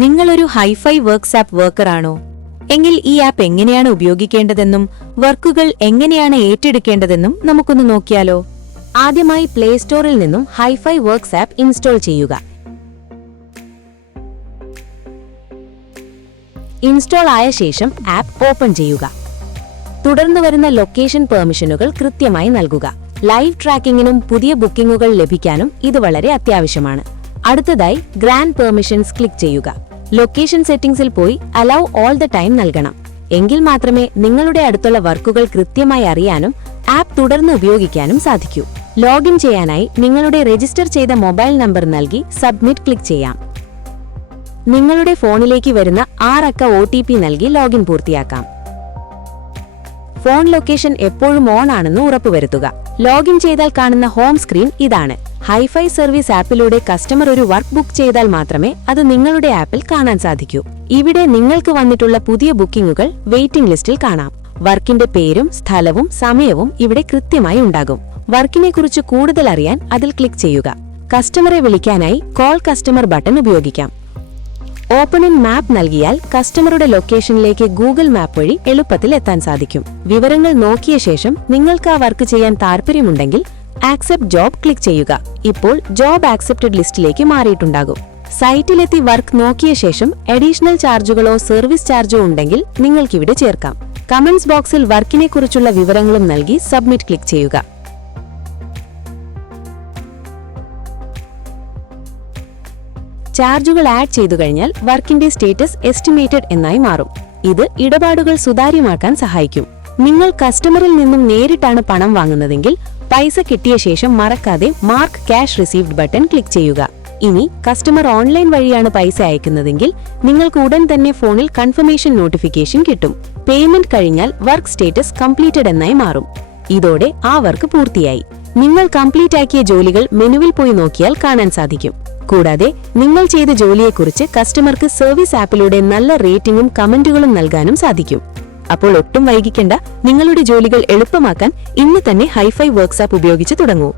നിങ്ങളൊരു hi-fi works app വർക്കറാണോ? എങ്കിൽ ഈ ആപ്പ് എങ്ങനെയാണ് ഉപയോഗിക്കേണ്ടതെന്നും വർക്കുകൾ എങ്ങനെയാണ് ഏറ്റെടുക്കേണ്ടതെന്നും നമുക്കൊന്ന് നോക്കിയാലോ. ആദ്യമായി പ്ലേ സ്റ്റോറിൽ നിന്നും ഹൈഫൈ വർക്ക്സ് ആപ്പ് ഇൻസ്റ്റാൾ ചെയ്യുക. ഇൻസ്റ്റാൾ ആയ ശേഷം ആപ്പ് ഓപ്പൺ ചെയ്യുക. തുടർന്ന് വരുന്ന ലൊക്കേഷൻ പെർമിഷനുകൾ കൃത്യമായി നൽകുക. ലൈവ് ട്രാക്കിംഗിനും പുതിയ ബുക്കിംഗുകൾ ലഭിക്കാനും ഇത് വളരെ അത്യാവശ്യമാണ്. അടുത്തതായി ഗ്രാൻഡ് പെർമിഷൻസ് ക്ലിക്ക് ചെയ്യുക. ലൊക്കേഷൻ സെറ്റിംഗ്സിൽ പോയി അലൗ ഓൾ ദ ടൈം നൽകണം. എങ്കിൽ മാത്രമേ നിങ്ങളുടെ അടുത്തുള്ള വർക്കുകൾ കൃത്യമായി അറിയാനും ആപ്പ് തുടർന്ന് ഉപയോഗിക്കാനും സാധിക്കൂ. ലോഗിൻ ചെയ്യാനായി നിങ്ങളുടെ രജിസ്റ്റർ ചെയ്ത മൊബൈൽ നമ്പർ നൽകി സബ്മിറ്റ് ക്ലിക്ക് ചെയ്യാം. നിങ്ങളുടെ ഫോണിലേക്ക് വരുന്ന 6 അക്ക OTP നൽകി ലോഗിൻ പൂർത്തിയാക്കാം. ഫോൺ ലൊക്കേഷൻ എപ്പോഴും ഓൺ ആണെന്ന് ഉറപ്പുവരുത്തുക. ലോഗിൻ ചെയ്താൽ കാണുന്ന ഹോം സ്ക്രീൻ ഇതാണ്. ഹൈഫൈ സർവീസ് ആപ്പിലൂടെ കസ്റ്റമർ ഒരു വർക്ക് ബുക്ക് ചെയ്താൽ മാത്രമേ അത് നിങ്ങളുടെ ആപ്പിൽ കാണാൻ സാധിക്കൂ. ഇവിടെ നിങ്ങൾക്ക് വന്നിട്ടുള്ള പുതിയ ബുക്കിംഗുകൾ വെയിറ്റിംഗ് ലിസ്റ്റിൽ കാണാം. വർക്കിന്റെ പേരും സ്ഥലവും സമയവും ഇവിടെ കൃത്യമായി ഉണ്ടാകും. വർക്കിനെ കുറിച്ച് കൂടുതൽ അറിയാൻ അതിൽ ക്ലിക്ക് ചെയ്യുക. കസ്റ്റമറെ വിളിക്കാനായി കോൾ കസ്റ്റമർ ബട്ടൺ ഉപയോഗിക്കാം. ഓപ്പൺ ഇൻ മാപ്പ് നൽകിയാൽ കസ്റ്റമറുടെ ലൊക്കേഷനിലേക്ക് ഗൂഗിൾ മാപ്പ് വഴി എളുപ്പത്തിൽ എത്താൻ സാധിക്കും. വിവരങ്ങൾ നോക്കിയ ശേഷം നിങ്ങൾക്ക് ആ വർക്ക് ചെയ്യാൻ താൽപ്പര്യമുണ്ടെങ്കിൽ ആക്സെപ്റ്റ് ജോബ് ക്ലിക്ക് ചെയ്യുക. ഇപ്പോൾ ജോബ് ആക്സെപ്റ്റഡ് ലിസ്റ്റിലേക്ക് മാറിയിട്ടുണ്ടാകും. സൈറ്റിലെത്തി വർക്ക് നോക്കിയ ശേഷം അഡീഷണൽ ചാർജുകളോ സർവീസ് ചാർജോ ഉണ്ടെങ്കിൽ നിങ്ങൾക്കിവിടെ ചേർക്കാം. കമന്റ്സ് ബോക്സിൽ വർക്കിനെ കുറിച്ചുള്ള വിവരങ്ങളും നൽകി സബ്മിറ്റ് ക്ലിക്ക് ചെയ്യുക. ചാർജുകൾ ആഡ് ചെയ്തു കഴിഞ്ഞാൽ വർക്കിന്റെ സ്റ്റേറ്റസ് എസ്റ്റിമേറ്റഡ് എന്നായി മാറും. ഇത് ഇടപാടുകൾ സുതാര്യമാക്കാൻ സഹായിക്കും. നിങ്ങൾ കസ്റ്റമറിൽ നിന്നും നേരിട്ടാണ് പണം വാങ്ങുന്നതെങ്കിൽ പൈസ കിട്ടിയ ശേഷം മറക്കാതെ mark cash received button click ചെയ്യുക. ഇനി കസ്റ്റമർ ഓൺലൈൻ വഴിയാണ് പൈസ അയക്കുന്നതെങ്കിൽ നിങ്ങൾക്ക് ഉടൻ തന്നെ ഫോണിൽ കൺഫർമേഷൻ നോട്ടിഫിക്കേഷൻ കിട്ടും. പേയ്മെന്റ് കഴിഞ്ഞാൽ വർക്ക് സ്റ്റേറ്റസ് കംപ്ലീറ്റഡ് എന്നായി മാറും. ഇതോടെ ആ വർക്ക് പൂർത്തിയായി. നിങ്ങൾ കംപ്ലീറ്റ് ആക്കിയ ജോലികൾ മെനുവിൽ പോയി നോക്കിയാൽ കാണാൻ സാധിക്കും. കൂടാതെ നിങ്ങൾ ചെയ്ത ജോലിയെക്കുറിച്ച് കസ്റ്റമർക്ക് സർവീസ് ആപ്പിലൂടെ നല്ല റേറ്റിംഗും കമന്റുകളും നൽകാനും സാധിക്കും. അപ്പോൾ ഒട്ടും വൈകിക്കേണ്ട, നിങ്ങളുടെ ജോലികൾ എളുപ്പമാക്കാൻ ഇന്ന് തന്നെ ഹൈഫൈ വർക്ക്സ് ആപ്പ് ഉപയോഗിച്ച് തുടങ്ങൂ.